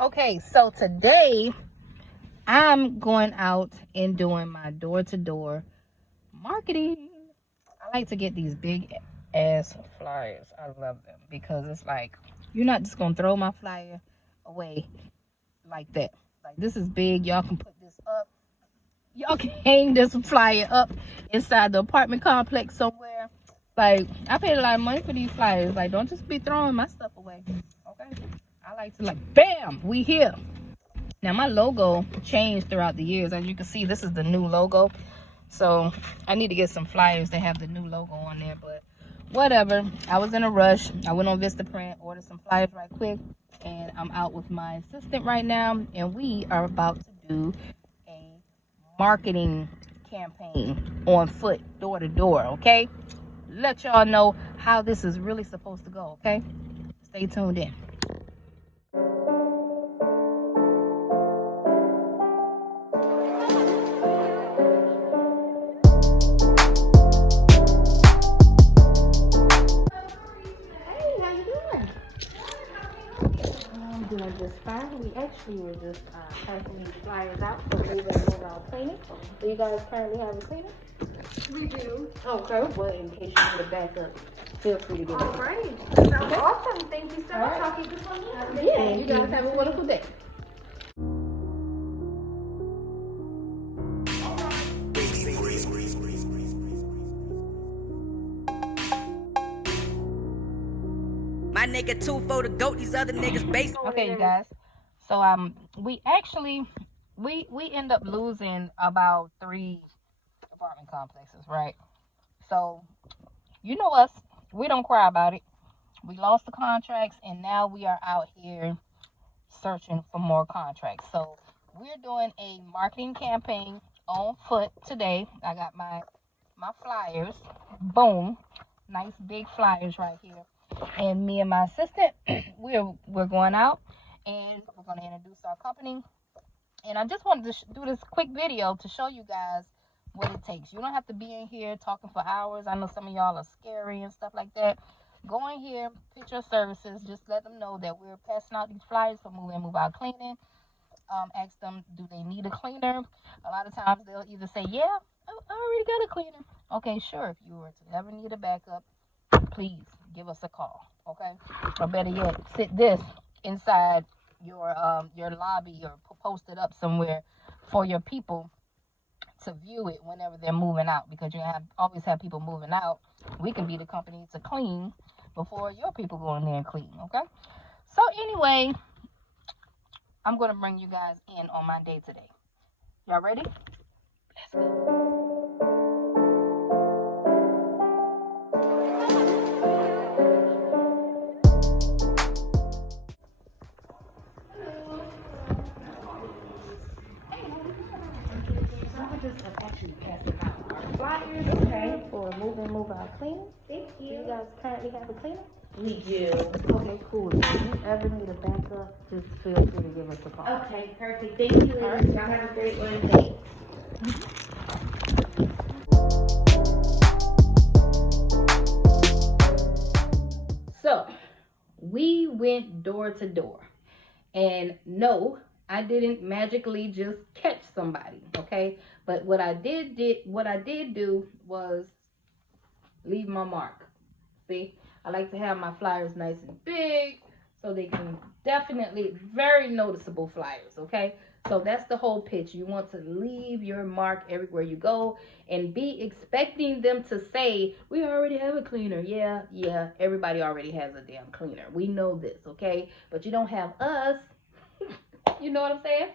Okay, so today I'm going out and doing my door-to-door marketing. I like to get these big ass flyers. I love them because it's like you're not just gonna throw my flyer away like that. Like, this is big. Y'all can put this up. Y'all can hang this flyer up inside the apartment complex somewhere. Like, I paid a lot of money for these flyers. Like, don't just be throwing my stuff away. Okay? I like to, like, bam, we here. Now, my logo changed throughout the years. As you can see, this is the new logo. So I need to get some flyers that have the new logo on there, but whatever. I was in a rush. I went on Vistaprint, ordered some flyers right quick, and I'm out with my assistant right now, and we are about to do a marketing campaign on foot, door to door, okay? Let y'all know how this is really supposed to go, okay? Stay tuned in. I'm doing just fine. We actually were just passing these flyers out for moving mobile cleaning. Do you guys currently have a cleaner? We do. Okay. Well, in case you need a backup, feel free to give it. All right. Sounds awesome. Thank you so much. Right. I'll keep this on you. Yeah, you guys have a wonderful day. My nigga 2 for the goat, these other niggas base. Okay, you guys. So we actually we end up losing about 3 apartment complexes, right? So you know us, we don't cry about it. We lost the contracts, and now we are out here searching for more contracts. So we're doing a marketing campaign on foot today. I got my flyers. Boom. Nice big flyers right here. And me and my assistant, we're going out and we're going to introduce our company. And I just wanted to do this quick video to show you guys what it takes. You don't have to be in here talking for hours. I know some of y'all are scary and stuff like that. Go in here, pitch your services. Just let them know that we're passing out these flyers for move in, move out cleaning. Ask them, do they need a cleaner? A lot of times they'll either say, yeah, I already got a cleaner. Okay, sure. If you were to ever need a backup, please give us a call. Okay, or better yet, sit this inside your lobby or post it up somewhere for your people to view it whenever they're moving out, because you always have people moving out. We can be the company to clean before your people go in there and clean. Okay, so anyway, I'm gonna bring you guys in on my day today. Y'all ready? Let's go. Actually passing out our flyers, okay, for move in, move out cleaning. Thank you. Do you guys currently have a cleaner? We do. Okay, cool. If you ever need a backup, just feel free to give us a call. Okay, perfect. Thank you. All right. Y'all have a great one. Thanks. So, we went door to door. And no, I didn't magically just catch somebody, okay? But what I did do was leave my mark. See, I like to have my flyers nice and big so they can definitely very noticeable flyers, okay? So that's the whole pitch. You want to leave your mark everywhere you go and be expecting them to say, we already have a cleaner. Yeah, everybody already has a damn cleaner. We know this, okay? But you don't have us. You know what I'm saying?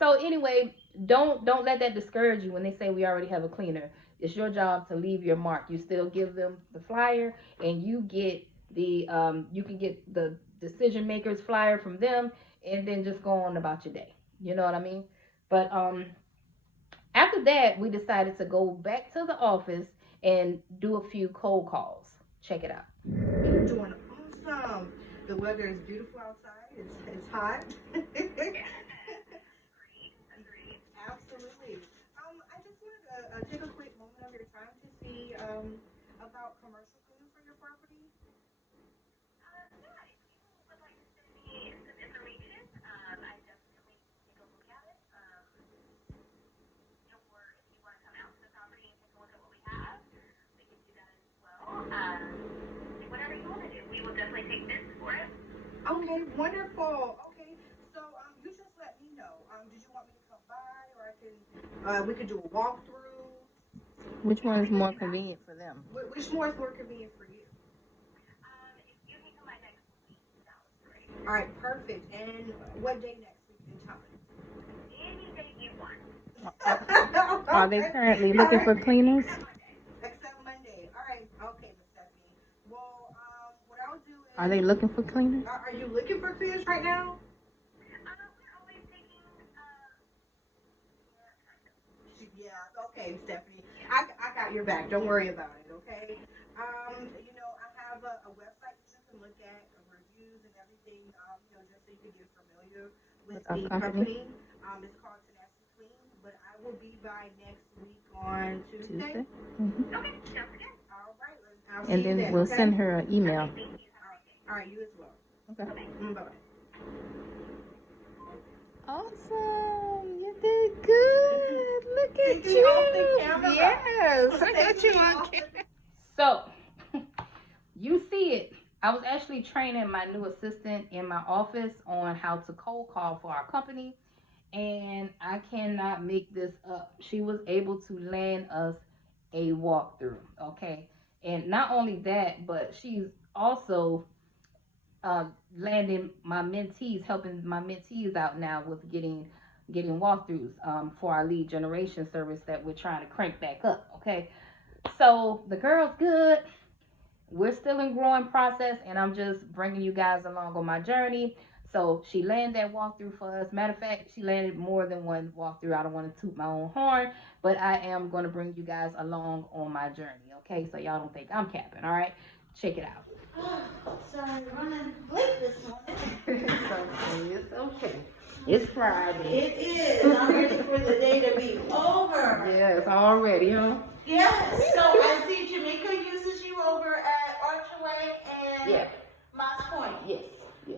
So anyway, don't let that discourage you when they say we already have a cleaner. It's your job to leave your mark. You still give them the flyer, and you get the you can get the decision makers flyer from them, and then just go on about your day. You know what I mean? But after that, we decided to go back to the office and do a few cold calls. Check it out. You're doing awesome. The weather is beautiful outside. It's hot. Absolutely. I just wanted to take a quick moment of your time to see about commercial cleaning for your property. Yeah, if you would like to send me some information, Okay, wonderful. Okay, so you just let me know. Did you want me to come by, or I can? We could do a walkthrough. Which one is more convenient for them? Which one is more convenient for you? All right, perfect. And what day next week in time? Are they currently looking for cleaners? Except Monday. All right. Okay, Miss Stephanie. Well, what I'll do is. Are they looking for cleaners? Are you looking for cleaners right now? Yeah. Okay, Stephanie. I got your back. Don't worry about it. Okay. I have a website that you can look at, reviews and everything. Just so you can get familiar with the company. It's called Tenacity Clean, but I will be by next week on Tuesday. Mm-hmm. Okay, sounds good. All right, I'll see And you then then, we'll okay? send her an email. All right, you as well. Okay. Bye-bye. Awesome. You did good. Look at Taking you off the camera. Yes. I got you on camera. So, you see it. I was actually training my new assistant in my office on how to cold call for our company. And I cannot make this up. She was able to land us a walkthrough. Okay. And not only that, but she's also landing my mentees, helping my mentees out now with getting walkthroughs for our lead generation service that we're trying to crank back up. Okay, so the girl's good. We're still in growing process, and I'm just bringing you guys along on my journey. So she landed that walkthrough for us. Matter of fact, she landed more than one walkthrough. I don't want to toot my own horn, but I am going to bring you guys along on my journey. Okay, so y'all don't think I'm capping. All right, check it out. Sorry, running late this morning. It's okay. It's Friday. It is. I'm ready for the day to be over. Yes, already, huh? Yes. So I see Jamaica uses you over at Archway and Moss Point. Yes.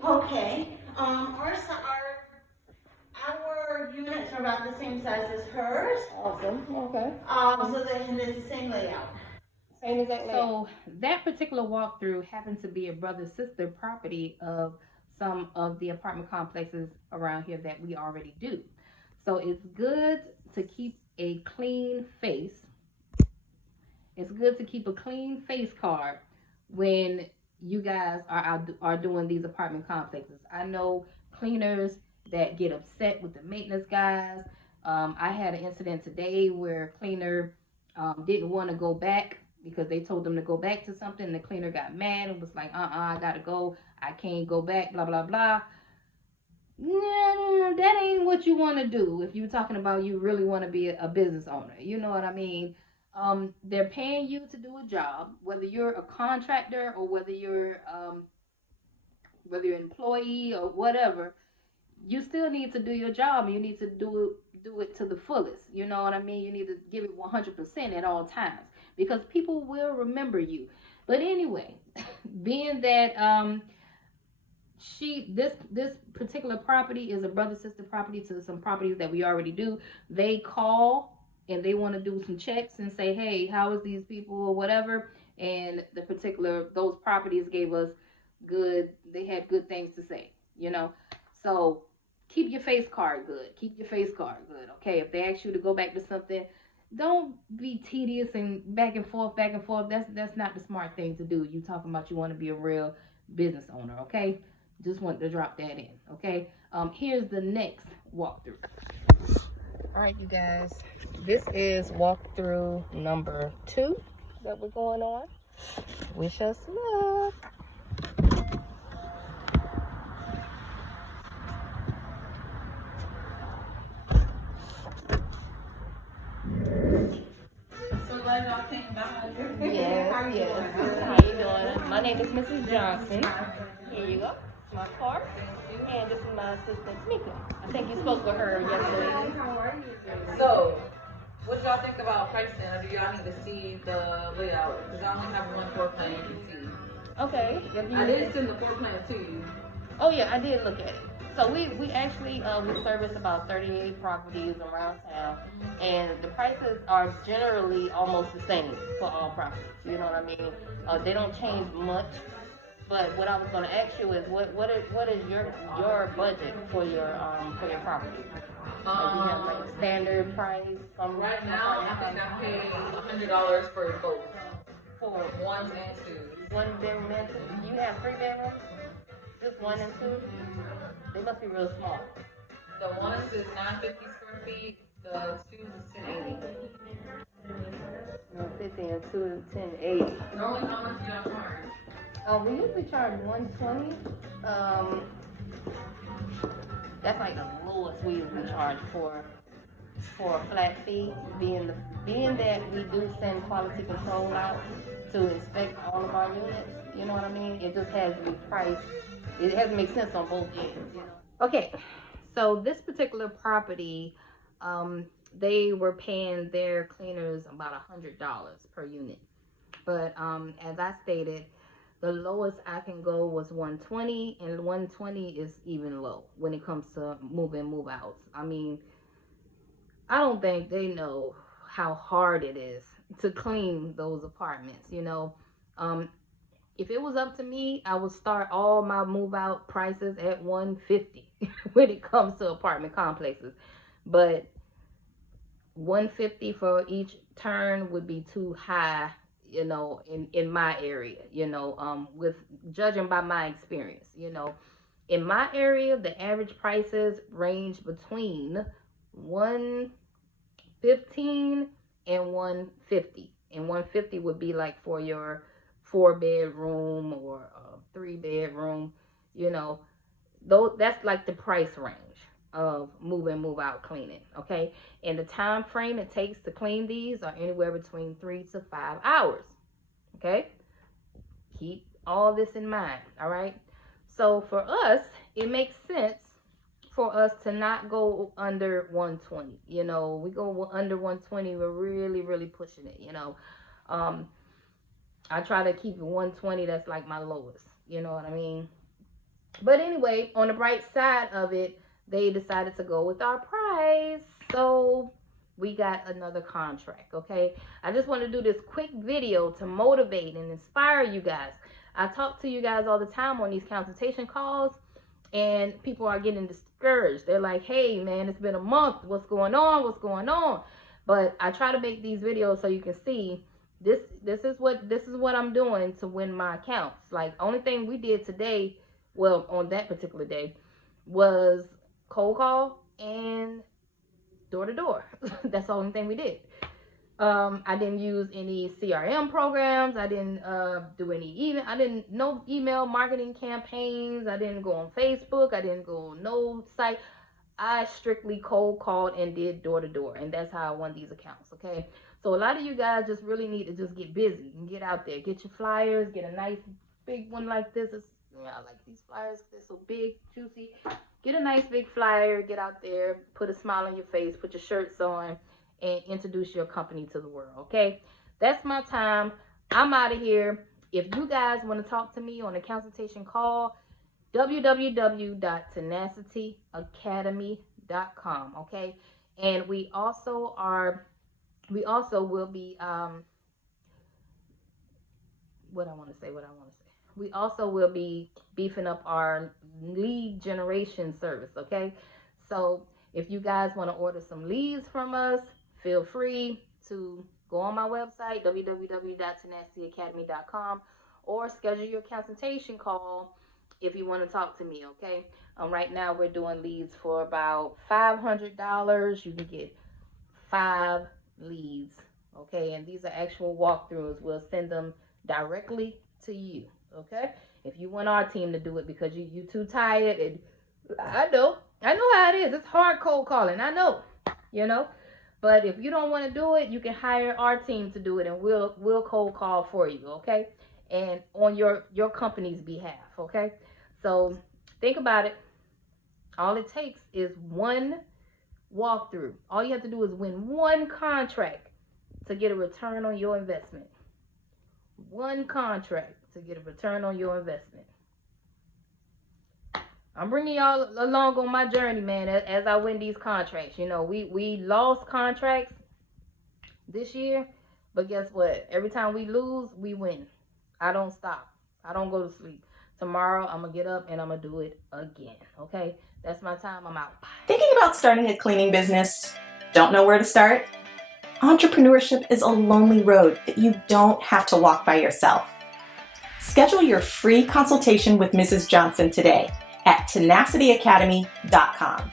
Okay. Our units are about the same size as hers. Awesome. Okay. So then it's the same layout. Same exact layout. So that particular walkthrough happened to be a brother-sister property of some of the apartment complexes around here that we already do. So it's good to keep a clean face. It's good to keep a clean face card when you guys are doing these apartment complexes. I know cleaners that get upset with the maintenance guys. I had an incident today where a cleaner didn't want to go back because they told them to go back to something. And the cleaner got mad and was like, I gotta go. I can't go back, blah, blah, blah. No, that ain't what you want to do if you're talking about you really want to be a business owner. You know what I mean? They're paying you to do a job, whether you're a contractor or whether you're an employee or whatever. You still need to do your job. You need to do it to the fullest. You know what I mean? You need to give it 100% at all times because people will remember you. But anyway, being that this particular property is a brother-sister property to some properties that we already do, they call and they want to do some checks and say, hey, how is these people or whatever, and those properties gave us they had good things to say, so keep your face card good. Okay, if they ask you to go back to something, don't be tedious and back and forth. That's not the smart thing to do. You talking about you want to be a real business owner. Okay, just want to drop that in. Okay, here's the next walkthrough. All right, you guys, this is walkthrough number 2 that we're going on. Wish us luck. So glad y'all came by. Yes. How you doing? My name is Mrs. Johnson. Here you go. My card. And this is my assistant, Tamika. I think you spoke with her yesterday. How are you? So, what do y'all think about pricing, or do y'all need to see the layout? Because I only have one floor plan you can see. Okay. I did send the floor plan to you. Oh yeah, I did look at it. So we actually we service about 38 properties around town, and the prices are generally almost the same for all properties. You know what I mean? They don't change much But what I was going to ask you is what is your budget for your property? Like, do you have like a standard price from Right now, I think I pay $100 for both. For Ones and twos. one bedroom and two. Do you have 3 bedrooms? Just one and two? They must be real small. The ones is 950 square feet. The twos is 1080. 150 and two is 1080. Normally, how much do y'all charge? We usually charge 120. That's like the lowest we usually charge for a flat fee. Being that we do send quality control out to inspect all of our units. You know what I mean? It just has to be priced. It has to make sense on both ends. You know. Okay, so this particular property, they were paying their cleaners about $100 per unit. But as I stated, the lowest I can go was 120, and 120 is even low when it comes to move outs. I mean, I don't think they know how hard it is to clean those apartments, you know. If it was up to me, I would start all my move out prices at 150 when it comes to apartment complexes. But 150 for each turn would be too high, you know, in my area, you know, with judging by my experience, you know. In my area, the average prices range between 115 and 150. And 150 would be like for your 4-bedroom or 3-bedroom, you know. That's like the price range of move in, move out cleaning, okay? And the time frame it takes to clean these are anywhere between 3 to 5 hours, okay? Keep all this in mind, all right? So for us, it makes sense for us to not go under 120. You know, we go under 120, we're really, really pushing it, you know. I try to keep it 120, that's like my lowest, you know what I mean? But anyway, on the bright side of it, they decided to go with our price. So we got another contract, okay? I just want to do this quick video to motivate and inspire you guys. I talk to you guys all the time on these consultation calls, and people are getting discouraged. They're like, hey, man, it's been a month. What's going on? What's going on? But I try to make these videos so you can see this is what I'm doing to win my accounts. Like, only thing we did today, well, on that particular day, was cold call and door to door. That's the only thing we did. I didn't use any CRM programs. I didn't do any no email marketing campaigns. I didn't go on Facebook. I didn't go on no site. I strictly cold called and did door to door, and that's how I won these accounts. Okay, so a lot of you guys just really need to just get busy and get out there, get your flyers, get a nice big one like this. I like these flyers. They're so big, juicy. Get a nice big flyer, get out there, put a smile on your face, put your shirts on, and introduce your company to the world, okay? That's my time. I'm out of here. If you guys want to talk to me on a consultation call, www.tenacityaacademy.com, okay? And we also will be, we also will be beefing up our lead generation service, okay? So if you guys want to order some leads from us, feel free to go on my website, www.tenacityacademy.com, or schedule your consultation call if you want to talk to me, okay? Right now we're doing leads for about $500. You can get 5 leads, okay? And these are actual walkthroughs. We'll send them directly to you, okay? If you want our team to do it because you too tired, and I know how it is. It's hard cold calling, I know, you know. But if you don't want to do it, you can hire our team to do it, and we'll cold call for you, okay? And on your company's behalf, okay? So think about it. All it takes is one walkthrough. All you have to do is win one contract to get a return on your investment. One contract to get a return on your investment. I'm bringing y'all along on my journey, man, as I win these contracts. You know, we lost contracts this year, but guess what? Every time we lose, we win. I don't stop. I don't go to sleep. Tomorrow, I'm going to get up and I'm going to do it again. Okay? That's my time. I'm out. Bye. Thinking about starting a cleaning business? Don't know where to start? Entrepreneurship is a lonely road that you don't have to walk by yourself. Schedule your free consultation with Mrs. Johnson today at tenacityacademy.com.